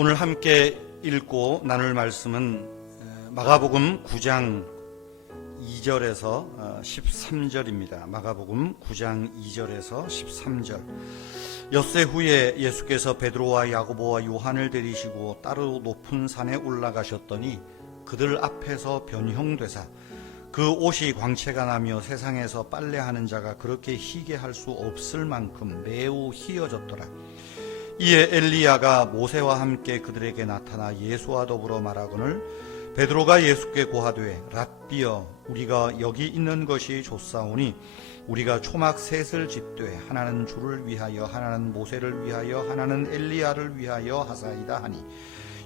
오늘 함께 읽고 나눌 말씀은 마가복음 9장 2절에서 13절입니다. 마가복음 9장 2절에서 13절. 엿새 후에 예수께서 베드로와 야고보와 요한을 데리시고 따로 높은 산에 올라가셨더니 그들 앞에서 변형되사 그 옷이 광채가 나며 세상에서 빨래하는 자가 그렇게 희게 할 수 없을 만큼 매우 희어졌더라. 이에 엘리야가 모세와 함께 그들에게 나타나 예수와 더불어 말하거늘 베드로가 예수께 고하되 랍비여 우리가 여기 있는 것이 좋사오니 우리가 초막 셋을 짓되 하나는 주를 위하여 하나는 모세를 위하여 하나는 엘리야를 위하여 하사이다 하니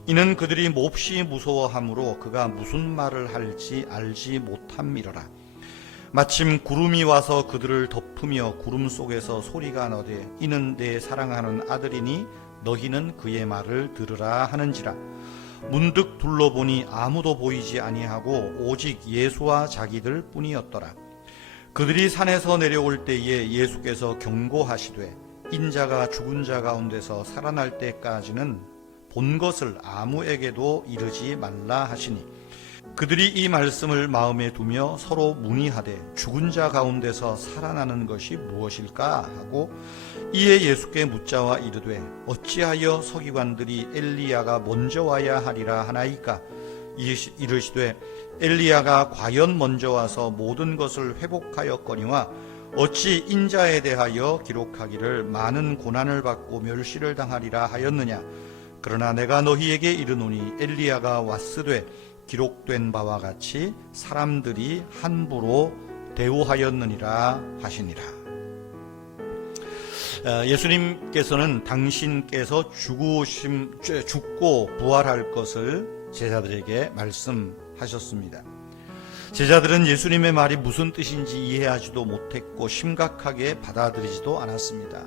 이는 그들이 몹시 무서워하므로 그가 무슨 말을 할지 알지 못함이러라. 마침 구름이 와서 그들을 덮으며 구름 속에서 소리가 나되 이는 내 사랑하는 아들이니 너희는 그의 말을 들으라 하는지라. 문득 둘러보니 아무도 보이지 아니하고 오직 예수와 자기들 뿐이었더라. 그들이 산에서 내려올 때에 예수께서 경고하시되 인자가 죽은 자 가운데서 살아날 때까지는 본 것을 아무에게도 이르지 말라 하시니 그들이 이 말씀을 마음에 두며 서로 문의하되 죽은 자 가운데서 살아나는 것이 무엇일까 하고 이에 예수께 묻자와 이르되 어찌하여 서기관들이 엘리야가 먼저 와야 하리라 하나이까. 이르시되 엘리야가 과연 먼저 와서 모든 것을 회복하였거니와 어찌 인자에 대하여 기록하기를 많은 고난을 받고 멸시를 당하리라 하였느냐. 그러나 내가 너희에게 이르노니 엘리야가 왔으되 기록된 바와 같이 사람들이 함부로 대우하였느니라 하시니라. 예수님께서는 당신께서 죽고 부활할 것을 제자들에게 말씀하셨습니다. 제자들은 예수님의 말이 무슨 뜻인지 이해하지도 못했고 심각하게 받아들이지도 않았습니다.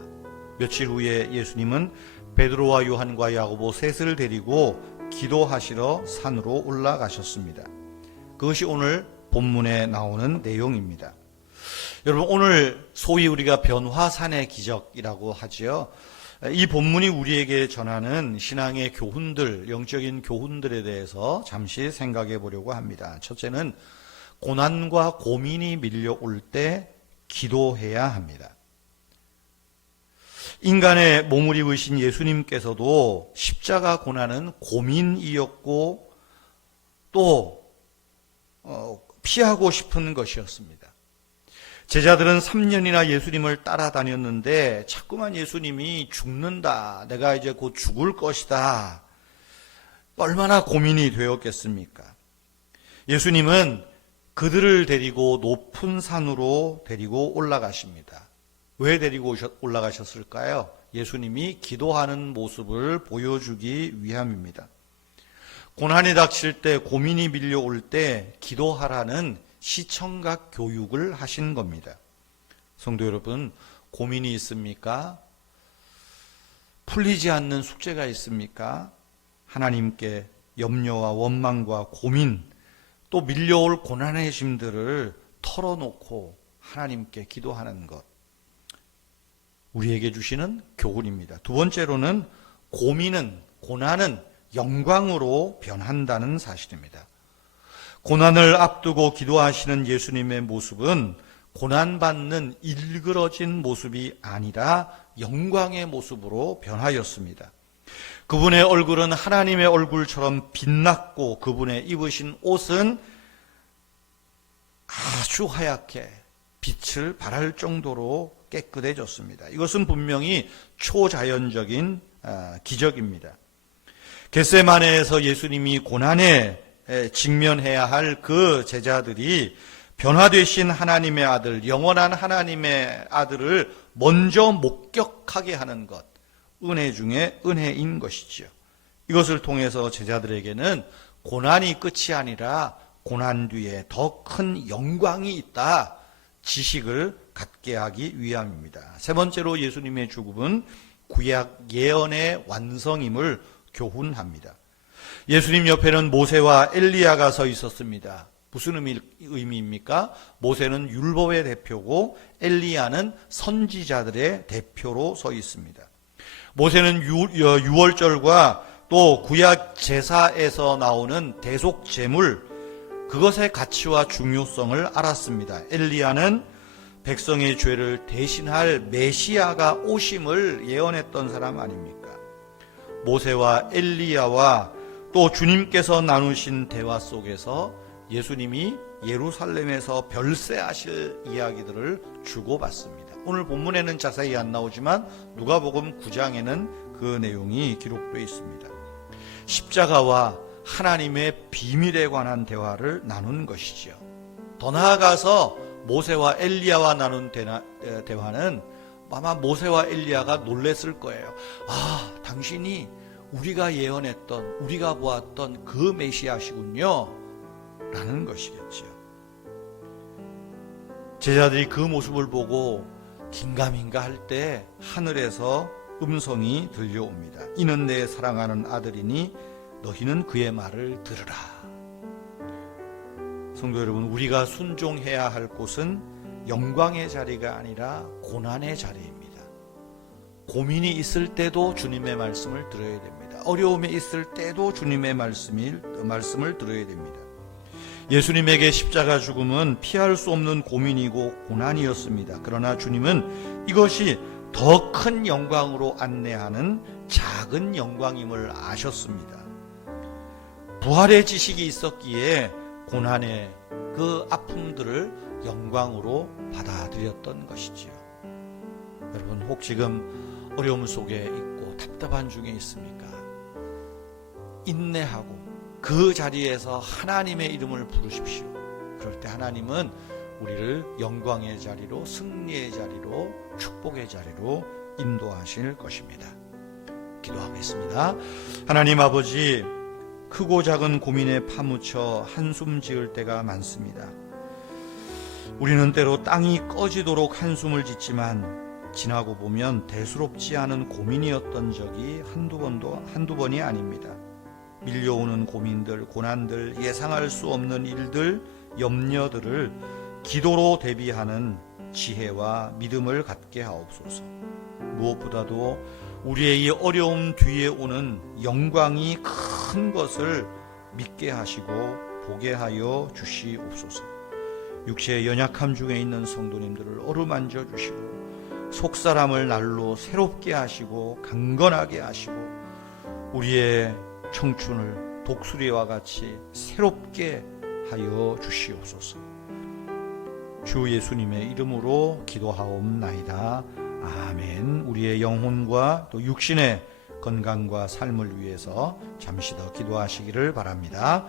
며칠 후에 예수님은 베드로와 요한과 야고보 셋을 데리고 기도하시러 산으로 올라가셨습니다. 그것이 오늘 본문에 나오는 내용입니다. 여러분, 오늘 소위 우리가 변화산의 기적이라고 하지요. 이 본문이 우리에게 전하는 신앙의 교훈들, 영적인 교훈들에 대해서 잠시 생각해 보려고 합니다. 첫째는 고난과 고민이 밀려올 때 기도해야 합니다. 인간의 몸을 입으신 예수님께서도 십자가 고난은 고민이었고 또 피하고 싶은 것이었습니다. 제자들은 3년이나 예수님을 따라다녔는데 자꾸만 예수님이 죽는다, 내가 이제 곧 죽을 것이다, 얼마나 고민이 되었겠습니까? 예수님은 그들을 데리고 높은 산으로 데리고 올라가십니다. 왜 데리고 올라가셨을까요? 예수님이 기도하는 모습을 보여주기 위함입니다. 고난이 닥칠 때, 고민이 밀려올 때 기도하라는 시청각 교육을 하신 겁니다. 성도 여러분, 고민이 있습니까? 풀리지 않는 숙제가 있습니까? 하나님께 염려와 원망과 고민, 또 밀려올 고난의 짐들을 털어놓고 하나님께 기도하는 것, 우리에게 주시는 교훈입니다. 두 번째로는 고난은 영광으로 변한다는 사실입니다. 고난을 앞두고 기도하시는 예수님의 모습은 고난받는 일그러진 모습이 아니라 영광의 모습으로 변하였습니다. 그분의 얼굴은 하나님의 얼굴처럼 빛났고 그분의 입으신 옷은 아주 하얗게 빛을 발할 정도로 깨끗해졌습니다. 이것은 분명히 초자연적인 기적입니다. 겟세마네에서 예수님이 고난에 직면해야 할 그 제자들이 변화되신 하나님의 아들, 영원한 하나님의 아들을 먼저 목격하게 하는 것, 은혜 중에 은혜인 것이죠. 이것을 통해서 제자들에게는 고난이 끝이 아니라 고난 뒤에 더 큰 영광이 있다, 지식을 갖게 하기 위함입니다. 세 번째로 예수님의 죽음은 구약 예언의 완성임을 교훈합니다. 예수님 옆에는 모세와 엘리야가 서 있었습니다. 무슨 의미입니까? 모세는 율법의 대표고 엘리야는 선지자들의 대표로 서 있습니다. 모세는 유월절과 또 구약 제사에서 나오는 대속 제물, 그것의 가치와 중요성을 알았습니다. 엘리야는 백성의 죄를 대신할 메시아가 오심을 예언했던 사람 아닙니까? 모세와 엘리야와 또 주님께서 나누신 대화 속에서 예수님이 예루살렘에서 별세하실 이야기들을 주고받습니다. 오늘 본문에는 자세히 안 나오지만 누가복음 9장에는 그 내용이 기록되어 있습니다. 십자가와 하나님의 비밀에 관한 대화를 나눈 것이죠. 더 나아가서 모세와 엘리야와 나눈 대화는 아마 모세와 엘리야가 놀랬을 거예요. 아, 당신이 우리가 예언했던, 우리가 보았던 그 메시아시군요 라는 것이겠죠. 제자들이 그 모습을 보고 긴가민가 할 때 하늘에서 음성이 들려옵니다. 이는 내 사랑하는 아들이니 너희는 그의 말을 들으라. 성도 여러분, 우리가 순종해야 할 곳은 영광의 자리가 아니라 고난의 자리입니다. 고민이 있을 때도 주님의 말씀을 들어야 됩니다. 어려움이 있을 때도 주님의 말씀을 들어야 됩니다. 예수님에게 십자가 죽음은 피할 수 없는 고민이고 고난이었습니다. 그러나 주님은 이것이 더 큰 영광으로 안내하는 작은 영광임을 아셨습니다. 부활의 지식이 있었기에 고난의 그 아픔들을 영광으로 받아들였던 것이지요. 여러분, 혹 지금 어려움 속에 있고 답답한 중에 있습니까? 인내하고 그 자리에서 하나님의 이름을 부르십시오. 그럴 때 하나님은 우리를 영광의 자리로, 승리의 자리로, 축복의 자리로 인도하실 것입니다. 기도하겠습니다. 하나님 아버지, 크고 작은 고민에 파묻혀 한숨 지을 때가 많습니다. 우리는 때로 땅이 꺼지도록 한숨을 짓지만 지나고 보면 대수롭지 않은 고민이었던 적이 한두 번이 아닙니다. 밀려오는 고민들, 고난들, 예상할 수 없는 일들, 염려들을 기도로 대비하는 지혜와 믿음을 갖게 하옵소서. 무엇보다도 우리의 이 어려움 뒤에 오는 영광이 큰 것을 믿게 하시고 보게 하여 주시옵소서. 육체의 연약함 중에 있는 성도님들을 어루만져 주시고 속사람을 날로 새롭게 하시고 강건하게 하시고 우리의 청춘을 독수리와 같이 새롭게 하여 주시옵소서. 주 예수님의 이름으로 기도하옵나이다. 아멘. 우리의 영혼과 또 육신의 건강과 삶을 위해서 잠시 더 기도하시기를 바랍니다.